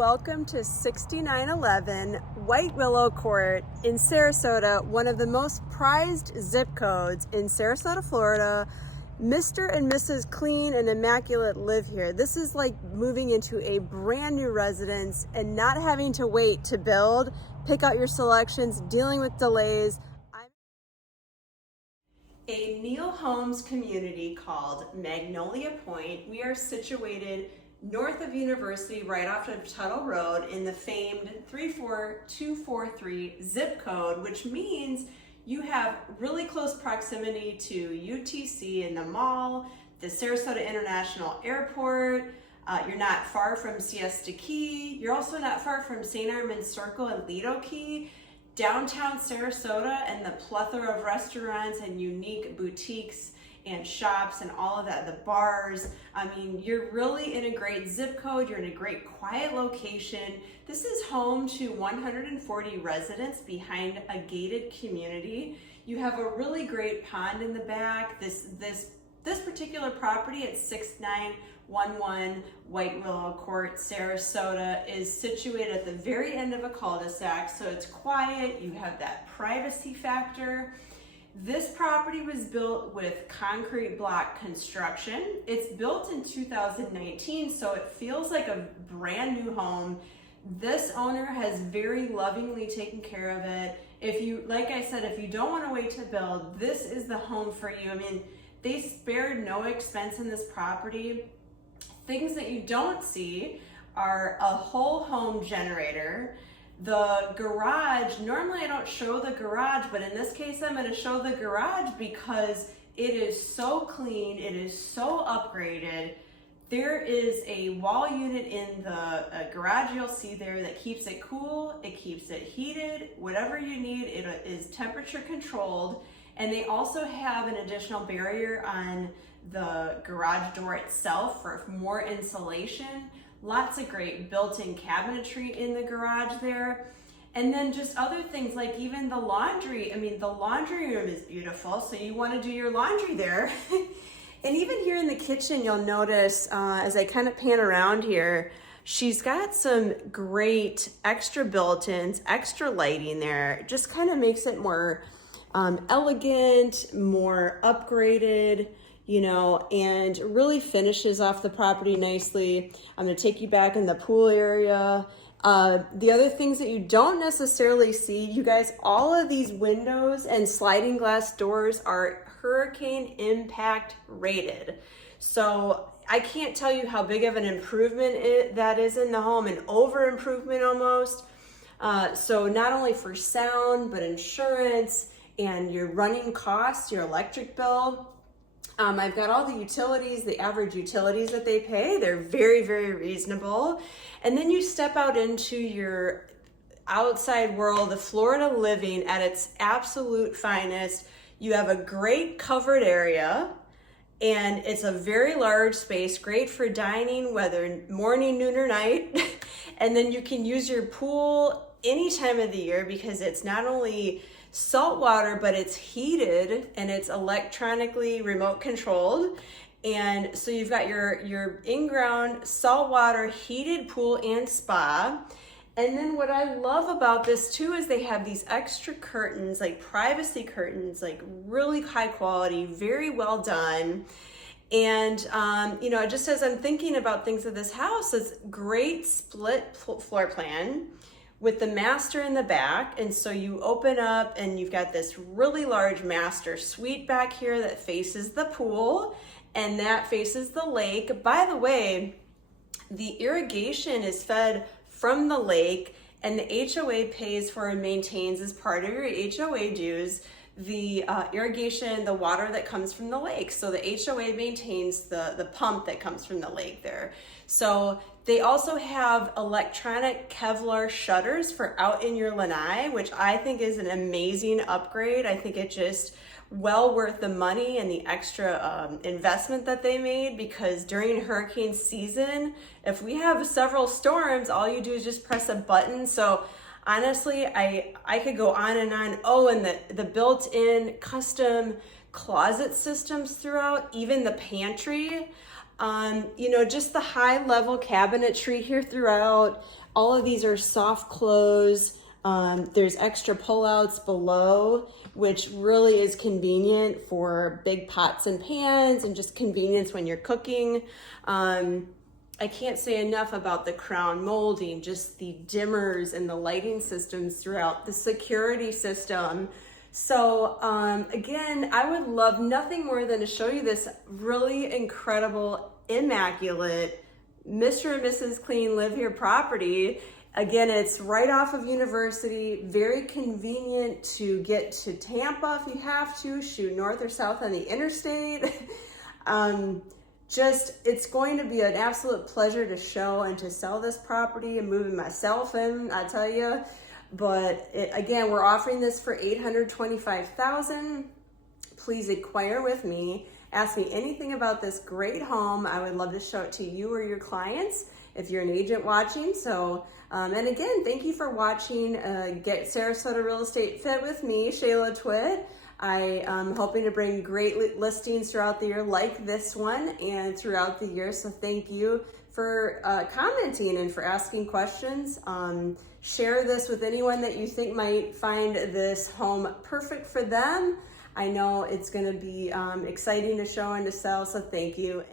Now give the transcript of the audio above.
welcome to 6911 White Willow Court in Sarasota, one of the most prized zip codes in Sarasota, Florida. Mr. and Mrs. Clean and Immaculate live here. This is like moving into a brand new residence and not having to wait to build, pick out your selections, dealing with delays. A Neal Homes community called Magnolia Point. We are situated north of University, right off of Tuttle Road in the famed 34243 zip code, which means you have really close proximity to UTC and the mall, the Sarasota International Airport. You're not far from Siesta Key. You're also not far from St. Armand's Circle and Lido Key. Downtown Sarasota and the plethora of restaurants and unique boutiques and shops and all of that, the bars. I mean, you're really in a great zip code. You're in a great quiet location. This is home to 140 residents behind a gated community. You have a really great pond in the back. This particular property at 6911 White Willow Court, Sarasota, is situated at the very end of a cul-de-sac, so it's quiet. You have that privacy factor. This property was built with concrete block construction. It's built in 2019, so it feels like a brand new home. This owner has very lovingly taken care of it. If you, like I said, if you don't want to wait to build, this is the home for you. I mean, they spared no expense in this property. Things that you don't see are a whole home generator. The garage, normally I don't show the garage, but in this case I'm going to show the garage because it is so clean, it is so upgraded. There is a wall unit in the garage you'll see there that keeps it cool, it keeps it heated, whatever you need, it is temperature controlled. And they also have an additional barrier on the garage door itself for more insulation. Lots of great built-in cabinetry in the garage there. And then just other things like even the laundry. I mean, the laundry room is beautiful, so you want to do your laundry there. And even here in the kitchen, you'll notice as I kind of pan around here, she's got some great extra built-ins, extra lighting there. It just kind of makes it more elegant, more upgraded, you know, and really finishes off the property nicely. I'm going to take you back in the pool area. The other things that you don't necessarily see, you guys, all of these windows and sliding glass doors are hurricane impact rated. So I can't tell you how big of an improvement that is in the home, an over improvement almost. So not only for sound, but insurance and your running costs, your electric bill. I've got all the utilities, the average utilities that they pay. They're very, very reasonable. And then you step out into your outside world, the Florida living at its absolute finest. You have a great covered area, and it's a very large space, great for dining, whether morning, noon, or night. And then you can use your pool any time of the year because it's not only saltwater, but it's heated and it's electronically remote controlled. And so you've got your in-ground saltwater heated pool and spa. And then what I love about this too is they have these extra curtains, like privacy curtains, like really high quality, very well done. And you know, just as I'm thinking about things of this house, it's great split floor plan with the master in the back. And so you open up and you've got this really large master suite back here that faces the pool and that faces the lake. By the way, the irrigation is fed from the lake and the HOA pays for and maintains as part of your HOA dues the irrigation, the water that comes from the lake. So the HOA maintains the pump that comes from the lake there. So they also have electronic Kevlar shutters for out in your lanai, which I think is an amazing upgrade. I think it just well worth the money and the extra investment that they made, because during hurricane season, if we have several storms, all you do is just press a button. So honestly, I could go on and on. Oh, and the built-in custom closet systems throughout, even the pantry. You know, just the high level cabinetry here throughout. All of these are soft close. There's extra pullouts below, which really is convenient for big pots and pans and just convenience when you're cooking. I can't say enough about the crown molding, just the dimmers and the lighting systems throughout, the security system. So again, I would love nothing more than to show you this really incredible, immaculate Mr. and Mrs. Clean Live Here property. Again, it's right off of University, very convenient to get to Tampa if you have to, shoot north or south on the interstate. It's going to be an absolute pleasure to show and to sell this property and moving myself in, I tell you. But again, we're offering this for $825,000. Please inquire with me. Ask me anything about this great home. I would love to show it to you or your clients if you're an agent watching. So, and again, thank you for watching Get Sarasota Real Estate Fit with me, Shayla Twitt. I am hoping to bring great listings throughout the year like this one and throughout the year. So thank you for commenting and for asking questions. Share this with anyone that you think might find this home perfect for them. I know it's going to be exciting to show and to sell, so thank you.